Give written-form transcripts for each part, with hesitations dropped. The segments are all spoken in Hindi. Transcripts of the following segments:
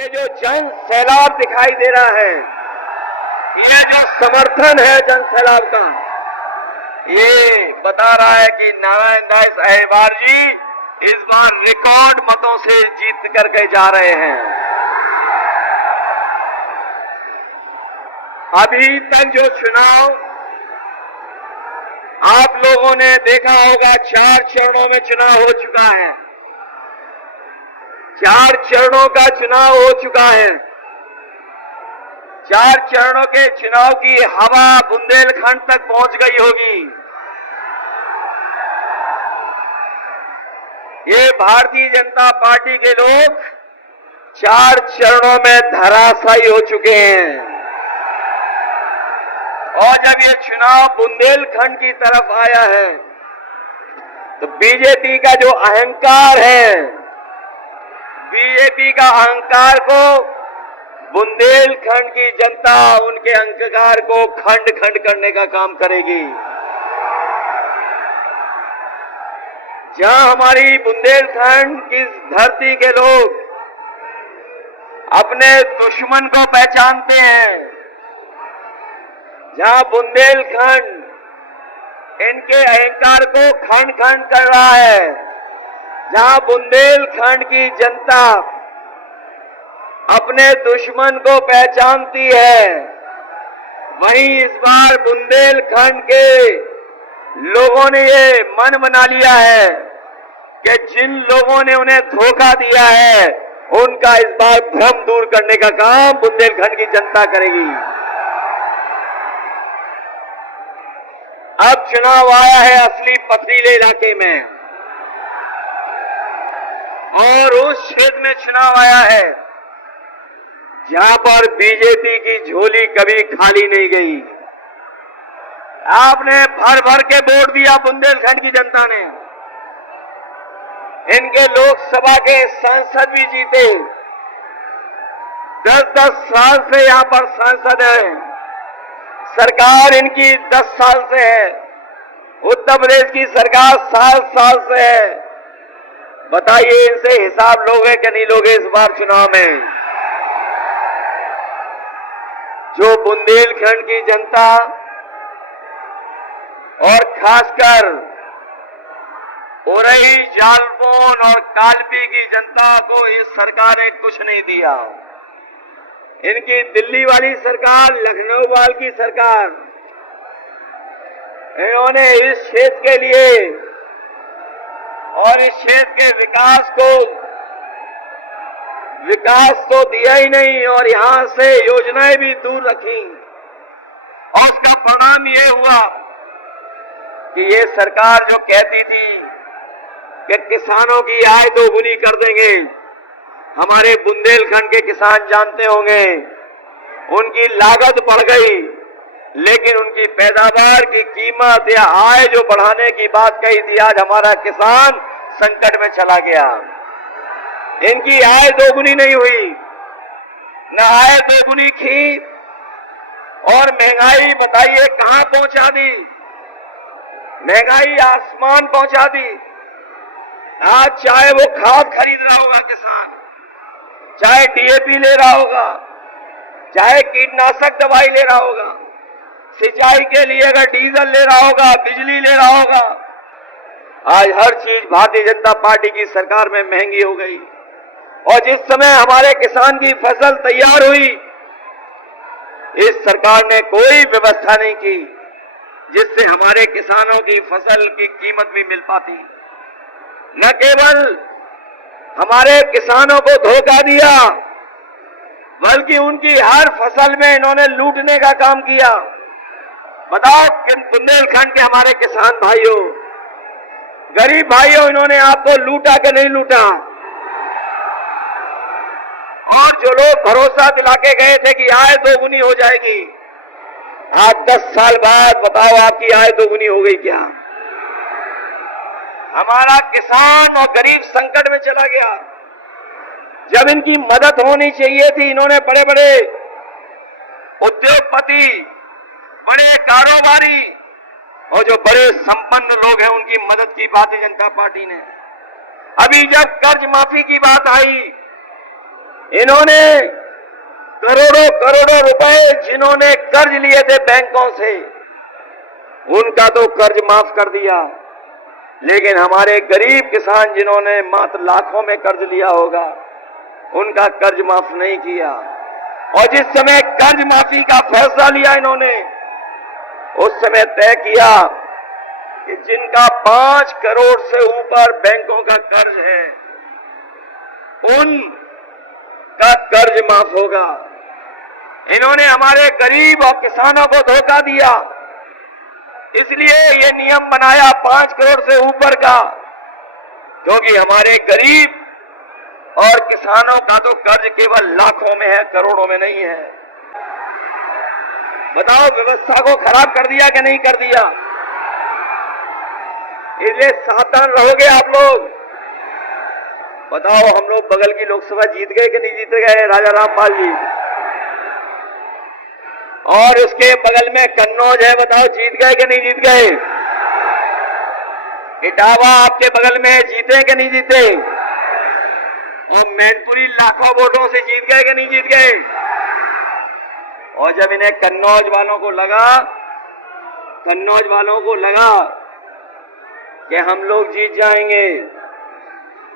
ये जो जन सैलाब दिखाई दे रहा है, ये जो समर्थन है जन सैलाब का, ये बता रहा है कि नारायण दास अहिरवार जी इस बार रिकॉर्ड मतों से जीत करके जा रहे हैं। अभी तक जो चुनाव आप लोगों ने देखा होगा, 4 चरणों में चुनाव हो चुका है। 4 चरणों का चुनाव हो चुका है। 4 चरणों के चुनाव की हवा बुंदेलखंड तक पहुंच गई होगी। ये भारतीय जनता पार्टी के लोग 4 चरणों में धराशायी हो चुके हैं। और जब ये चुनाव बुंदेलखंड की तरफ आया है, तो बीजेपी का जो अहंकार है, बीजेपी का अहंकार को बुंदेलखंड की जनता उनके अहंकार को खंड खंड करने का काम करेगी। जहां हमारी बुंदेलखंड की धरती के लोग अपने दुश्मन को पहचानते हैं, जहां बुंदेलखंड इनके अहंकार को खंड खंड कर रहा है, जहां बुंदेलखंड की जनता अपने दुश्मन को पहचानती है, वहीं इस बार बुंदेलखंड के लोगों ने ये मन बना लिया है कि जिन लोगों ने उन्हें धोखा दिया है, उनका इस बार भ्रम दूर करने का काम बुंदेलखंड की जनता करेगी। अब चुनाव आया है असली पथरीले इलाके में, और उस क्षेत्र में चुनाव आया है जहां पर बीजेपी की झोली कभी खाली नहीं गई। आपने भर भर के वोट दिया बुंदेलखंड की जनता ने। इनके लोकसभा के सांसद भी जीते। 10-10 साल से यहां पर सांसद है। सरकार इनकी 10 साल से है। उत्तर प्रदेश की सरकार 7 साल से है। बताइए इनसे हिसाब लोगे कि नहीं लोगे इस बार चुनाव में? जो बुंदेलखंड की जनता और खासकर उरई, जालौन और कालपी की जनता को इस सरकार ने कुछ नहीं दिया। इनकी दिल्ली वाली सरकार, लखनऊ वाली की सरकार, इन्होंने इस क्षेत्र के लिए और इस क्षेत्र के विकास तो दिया ही नहीं, और यहां से योजनाएं भी दूर रखी। और उसका परिणाम ये हुआ कि ये सरकार जो कहती थी कि किसानों की आय दोगुनी कर देंगे, हमारे बुंदेलखंड के किसान जानते होंगे उनकी लागत बढ़ गई, लेकिन उनकी पैदावार की कीमत या आय जो बढ़ाने की बात कही थी, आज हमारा किसान संकट में चला गया। इनकी आय दोगुनी नहीं हुई, न आय दोगुनी की, और महंगाई बताइए कहां पहुंचा दी? महंगाई आसमान पहुंचा दी। आज चाहे वो खाद खरीद रहा होगा किसान, चाहे डीएपी ले रहा होगा, चाहे कीटनाशक दवाई ले रहा होगा, सिंचाई के लिए अगर डीजल ले रहा होगा, बिजली ले रहा होगा, आज हर चीज भारतीय जनता पार्टी की सरकार में महंगी हो गई। और जिस समय हमारे किसान की फसल तैयार हुई, इस सरकार ने कोई व्यवस्था नहीं की जिससे हमारे किसानों की फसल की कीमत भी मिल पाती। न केवल हमारे किसानों को धोखा दिया, बल्कि उनकी हर फसल में इन्होंने लूटने का काम किया। बताओ कि बुंदेलखंड के हमारे किसान भाइयों, गरीब भाइयों, इन्होंने आपको लूटा कि नहीं लूटा? और जो लोग भरोसा दिला के गए थे कि आय दोगुनी हो जाएगी, आज 10 साल बाद बताओ आपकी आय दोगुनी हो गई क्या? हमारा किसान और गरीब संकट में चला गया। जब इनकी मदद होनी चाहिए थी, इन्होंने बड़े बड़े उद्योगपति, बड़े कारोबारी और जो बड़े संपन्न लोग हैं उनकी मदद की भारतीय जनता पार्टी ने। अभी जब कर्ज माफी की बात आई, इन्होंने करोड़ों करोड़ों रुपए जिन्होंने कर्ज लिए थे बैंकों से, उनका तो कर्ज माफ कर दिया, लेकिन हमारे गरीब किसान जिन्होंने मात्र लाखों में कर्ज लिया होगा, उनका कर्ज माफ नहीं किया। और जिस समय कर्ज माफी का फैसला लिया इन्होंने, उस समय तय किया कि जिनका 5 करोड़ से ऊपर बैंकों का कर्ज है, उनका कर्ज माफ होगा। इन्होंने हमारे गरीब और किसानों को धोखा दिया, इसलिए ये नियम बनाया 5 करोड़ से ऊपर का, क्योंकि हमारे गरीब और किसानों का तो कर्ज केवल लाखों में है, करोड़ों में नहीं है। बताओ, व्यवस्था को खराब कर दिया कि नहीं कर दिया? इसलिए सावधान रहोगे आप लोग। बताओ, हम लोग बगल की लोकसभा जीत गए कि नहीं जीत गए, राजा रामपाल जी? और उसके बगल में कन्नौज है, बताओ जीत गए कि नहीं जीत गए? इटावा आपके बगल में जीते कि नहीं जीते? और मैनपुरी लाखों वोटों से जीत गए कि नहीं जीत गए? और जब इन्हें कन्नौज वालों को लगा कि हम लोग जीत जाएंगे,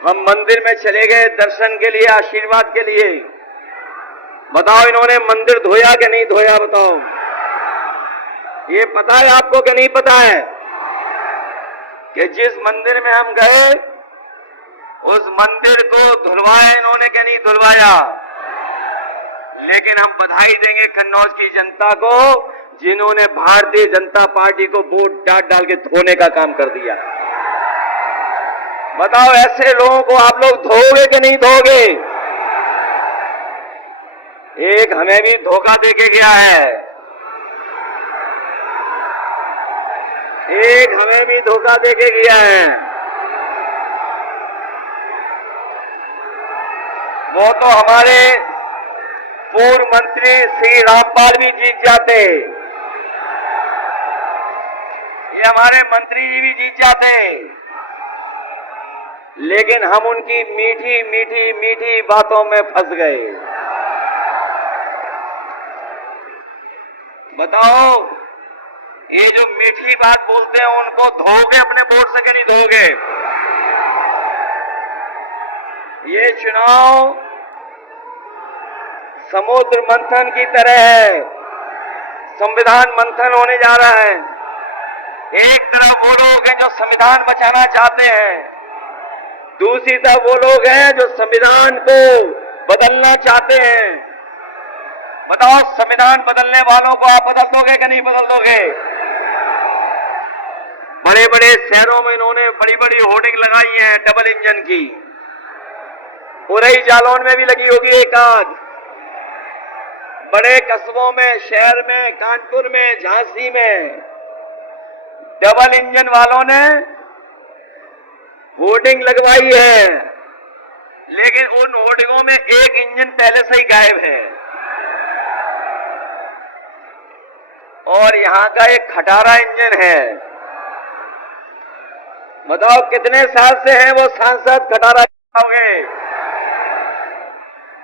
हम मंदिर में चले गए दर्शन के लिए, आशीर्वाद के लिए। बताओ, इन्होंने मंदिर धोया कि नहीं धोया? बताओ, ये पता है आपको कि नहीं पता है कि जिस मंदिर में हम गए, उस मंदिर को धुलवाया इन्होंने कि नहीं धुलवाया? लेकिन हम बधाई देंगे कन्नौज की जनता को, जिन्होंने भारतीय जनता पार्टी को वोट डाल के धोने का काम कर दिया। बताओ, ऐसे लोगों को आप लोग धोगे कि नहीं धोगे? एक हमें भी धोखा देके गया है, एक हमें भी धोखा देके गया है। वो तो हमारे पूर्व मंत्री श्री रामपाल भी जीत जाते, ये हमारे मंत्री जी भी जीत जाते, लेकिन हम उनकी मीठी मीठी मीठी बातों में फंस गए। बताओ, ये जो मीठी बात बोलते हैं, उनको धोगे अपने वोट से कि नहीं धोगे? ये चुनाव समुद्र मंथन की तरह है, संविधान मंथन होने जा रहा है। एक तरफ वो लोग हैं जो संविधान बचाना चाहते हैं, दूसरी तरफ वो लोग हैं जो संविधान को बदलना चाहते हैं। बताओ, संविधान बदलने वालों को आप बदल दोगे कि नहीं बदल दोगे? बड़े बड़े शहरों में इन्होंने बड़ी बड़ी होर्डिंग लगाई है डबल इंजन की, उरई जालौन में भी लगी होगी एक आध, बड़े कस्बों में, शहर में, कानपुर में, झांसी में डबल इंजन वालों ने होर्डिंग लगवाई है, लेकिन उन होर्डिंगों में एक इंजन पहले से ही गायब है। और यहां का एक खटारा इंजन है। बताओ, कितने साल से हैं वो सांसद खटारा पहुंचाओगे?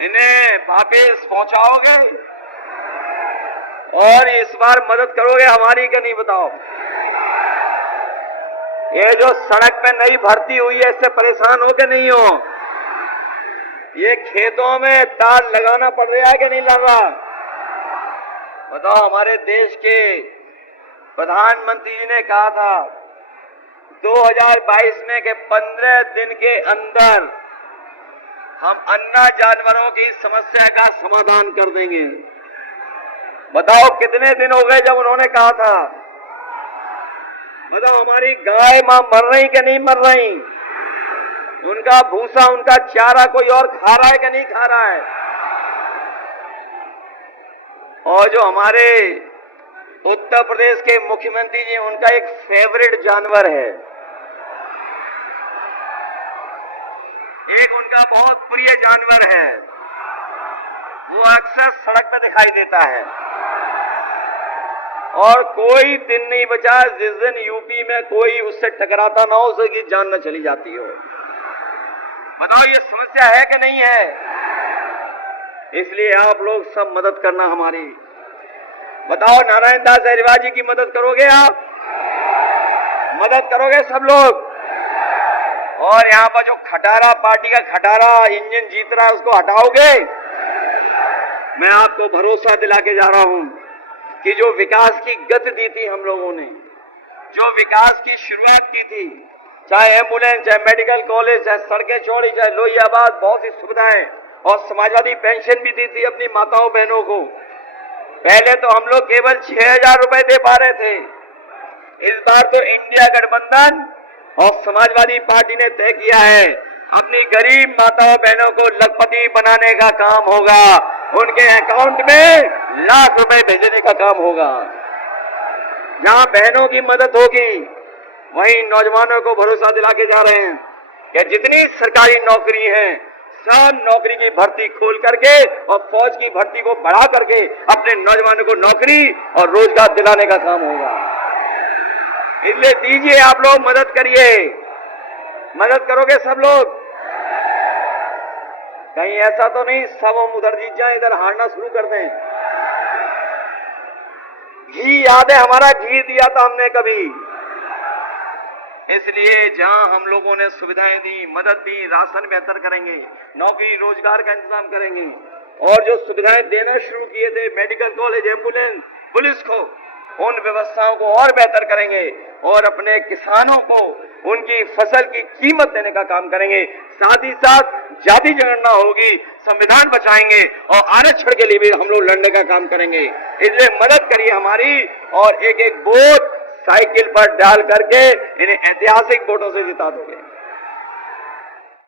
इन्हें वापिस पहुंचाओगे और इस बार मदद करोगे हमारी कि नहीं? बताओ, ये जो सड़क पे नई भर्ती हुई है, इससे परेशान हो के नहीं हो? ये खेतों में तार लगाना पड़ रहा है कि नहीं लग रहा? बताओ, हमारे देश के प्रधानमंत्री जी ने कहा था 2022 में कि 15 दिन के अंदर हम अन्ना जानवरों की समस्या का समाधान कर देंगे। बताओ, कितने दिन हो गए जब उन्होंने कहा था? बताओ, हमारी गाय मां मर रही कि नहीं मर रही? उनका भूसा, उनका चारा कोई और खा रहा है कि नहीं खा रहा है? और जो हमारे उत्तर प्रदेश के मुख्यमंत्री जी, उनका एक फेवरेट जानवर है, एक उनका बहुत प्रिय जानवर है, वो अक्सर सड़क पे दिखाई देता है। और कोई दिन नहीं बचा जिस दिन यूपी में कोई उससे टकराता ना हो, उसकी जान न चली जाती हो। बताओ, ये समस्या है कि नहीं है? इसलिए आप लोग सब मदद करना हमारी। बताओ, नारायण दास अहिरवार जी की मदद करोगे आप? मदद करोगे सब लोग? और यहाँ पर जो खटारा पार्टी का खटारा इंजन जीत रहा है उसको हटाओगे? मैं आपको भरोसा दिला के जा रहा हूं कि जो विकास की गति दी थी हम लोगों ने, जो विकास की शुरुआत की थी, चाहे एम्बुलेंस, चाहे मेडिकल कॉलेज, चाहे सड़कें चौड़ी, चाहे लोहियाबाद, बहुत सी सुविधाएं, और समाजवादी पेंशन भी दी थी अपनी माताओं बहनों को। पहले तो हम लोग केवल 6,000 रुपए दे पा रहे थे। इस बार तो इंडिया गठबंधन और समाजवादी पार्टी ने तय किया है अपनी गरीब माताओं बहनों को लखपति बनाने का काम होगा, उनके अकाउंट में लाख रुपए भेजने का काम होगा। जहां बहनों की मदद होगी वहीं नौजवानों को भरोसा दिला के जा रहे हैं कि जितनी सरकारी नौकरी है सब नौकरी की भर्ती खोल करके और फौज की भर्ती को बढ़ा करके अपने नौजवानों को नौकरी और रोजगार दिलाने का काम होगा। इसलिए दीजिए, आप लोग मदद करिए। मदद करोगे सब लोग? कहीं ऐसा तो नहीं सब हम उधर जीत जाए, इधर हारना शुरू कर दें। घी याद है हमारा, घी दिया था हमने कभी। इसलिए जहां हम लोगों ने सुविधाएं दी, मदद दी, राशन बेहतर करेंगे, नौकरी रोजगार का इंतजाम करेंगे, और जो सुविधाएं देना शुरू किए थे, मेडिकल कॉलेज, एम्बुलेंस, पुलिस को, उन व्यवस्थाओं को और बेहतर करेंगे और अपने किसानों को उनकी फसल की कीमत देने का काम करेंगे। साथ ही साथ जाति जनगणना होगी, संविधान बचाएंगे और आरक्षण के लिए भी हम लोग लड़ने का काम करेंगे। इसलिए मदद करिए हमारी और एक एक वोट साइकिल पर डाल करके इन्हें ऐतिहासिक वोटों से जिता दोगे।